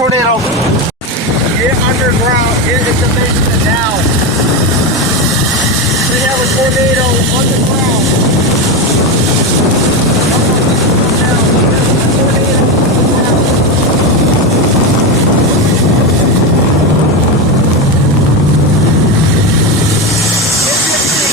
tornado. Get underground. It's a basement now. We have a tornado underground.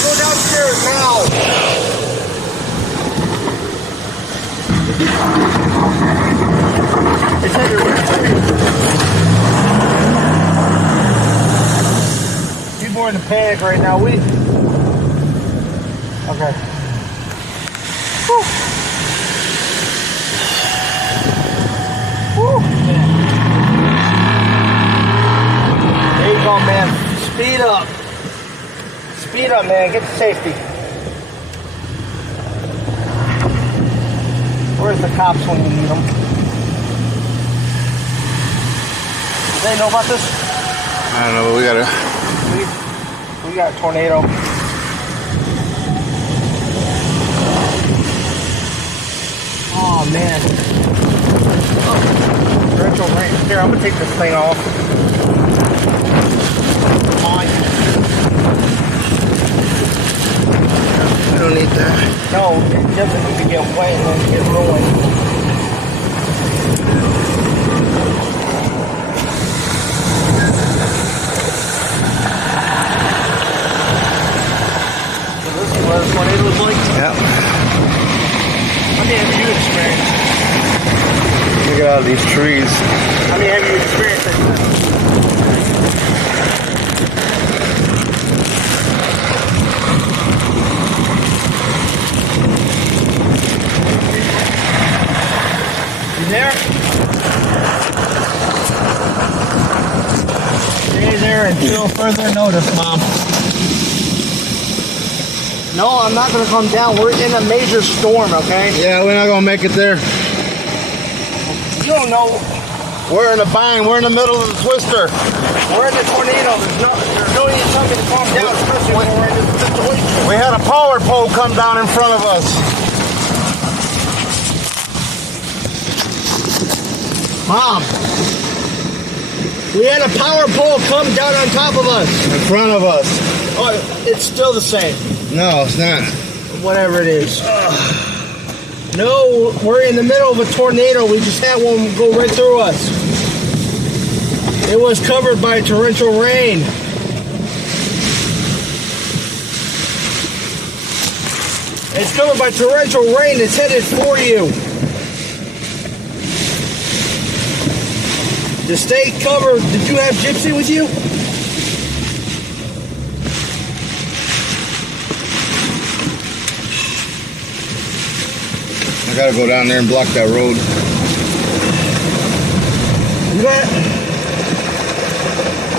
Go downstairs now. It's under people are in a panic right now. Okay. Whew. Whew. There you go, man. Speed up. Speed up, man. Get to safety. Where's the cops when you need them? Do they know about this? I don't know, but we got a tornado. Oh man. Torrential rain. Here, I'm gonna take this thing off. I don't need that. No, it doesn't need to get wet and then get ruined. So this is what a tornado was like? Yeah. How many have you experienced? Look at all these trees. How many have you experienced it? There? Stay there until further notice, Mom. No, I'm not going to come down. We're in a major storm, okay? Yeah, we're not gonna make it there. You don't know. We're in a bind. We're in the middle of the twister. We're in the tornado. There's no need to tell me to calm down, especially when we're in this situation. We had a power pole come down in front of us. Mom, we had a power pole come down on top of us. In front of us. Oh, it's still the same. No, it's not. Whatever it is. No, we're in the middle of a tornado. We just had one go right through us. It was covered by torrential rain. It's covered by torrential rain. It's headed for you. To stay covered, did you have Gypsy with you? I gotta go down there and block that road.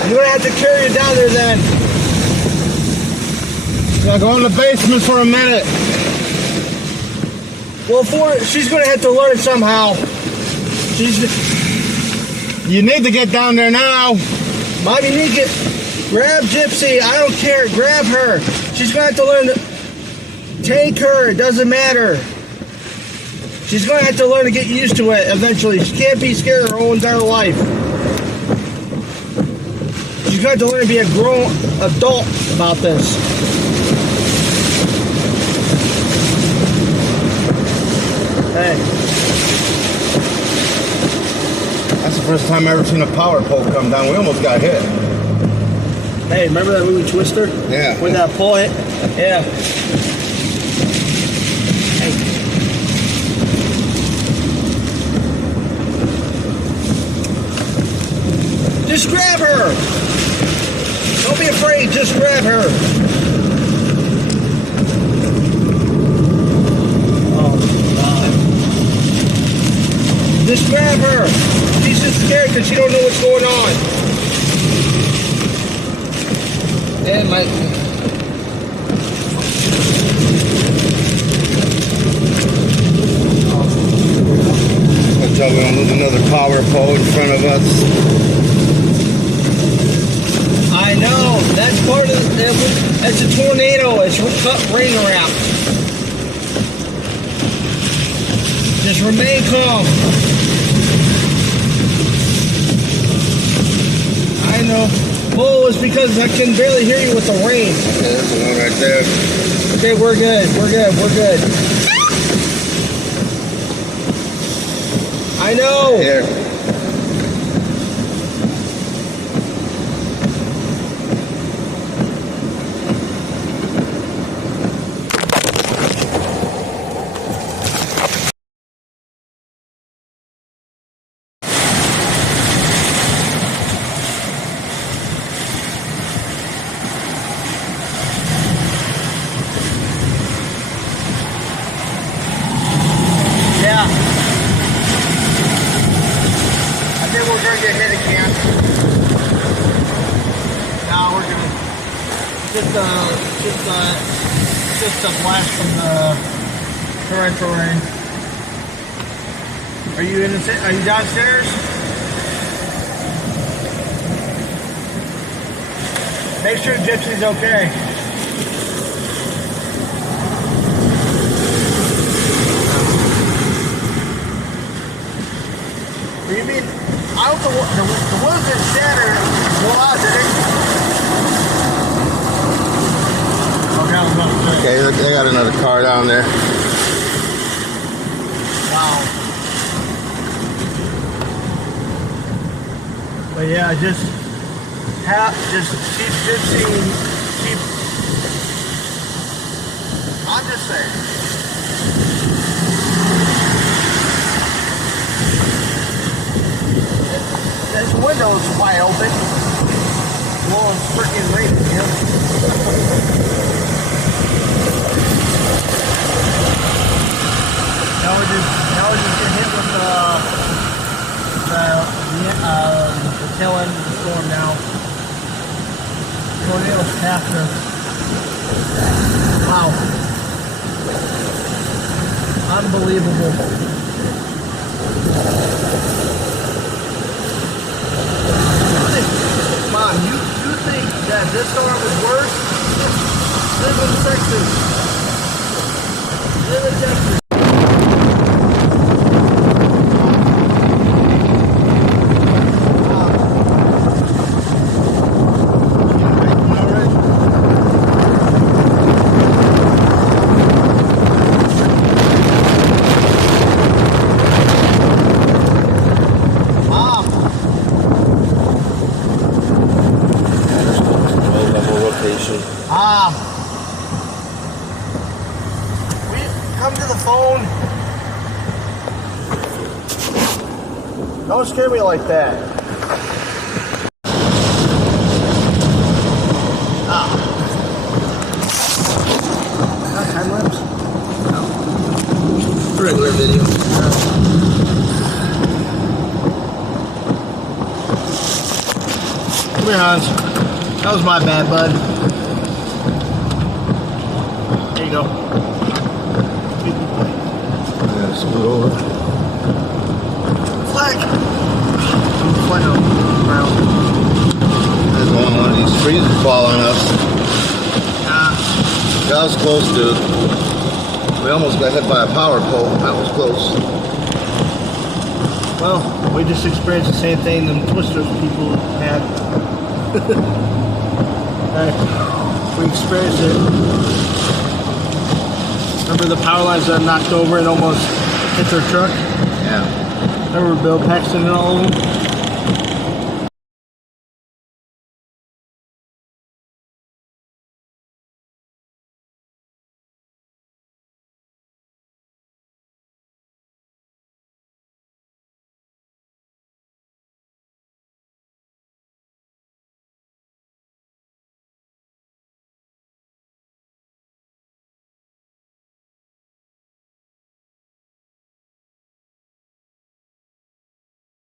You're gonna have to carry it down there then. Gotta go in the basement for a minute. Well, she's gonna have to learn it somehow. You need to get down there now. Mom, you need to grab Gypsy. I don't care. Grab her. She's gonna have to learn to take her. It doesn't matter. She's gonna have to learn to get used to it eventually. She can't be scared her whole entire life. She's gonna have to learn to be a grown adult about this. Hey. That's the first time I ever seen a power pole come down. We almost got hit. Hey, remember that movie Twister? Yeah. When that pole hit? Yeah. Hey. Just grab her. Don't be afraid. Just grab her. Oh, God. Just grab her. She's just scared because she don't know what's going on. Yeah, it might. Watch out, we don't lose another power pole in front of us. I know. That's part of it's a tornado. It's cut rain around. Just remain calm. trying to pull is because I can barely hear you with the rain. Okay, there's the one right there. Okay, we're good. We're good. We're good. I know. Here. Yeah. I think we're going to get hit again. No, we're good. Just a blast from the torrential rain. Are you are you downstairs? Make sure Gypsy's okay. What do you mean? I hope the ones that shattered go out, did it? Okay, I was about to say. Okay, look, they got another car down there. Wow. But yeah, just keep Gypsy, I'm just saying. This window's wide open. Blowing freaking rain here. Now we're just getting hit with the tail end of the storm now. Tornadoes after. Wow. Unbelievable. Mom, you think that this storm is worse? Live in Texas. Live in Texas. We come to the phone. Don't scare me like that. Not time lapse? No. Regular video. Come here, Hans. That was my bad, bud. There you go. Yeah, scoot over. Flag! Flag on the ground. There's one of these trees that fall on us. That was close, dude. We almost got hit by a power pole. That was close. Well, we just experienced the same thing them Twisters people had. We experienced it. Remember the power lines that knocked over and almost hit their truck? Yeah. Remember Bill Paxton and all of them?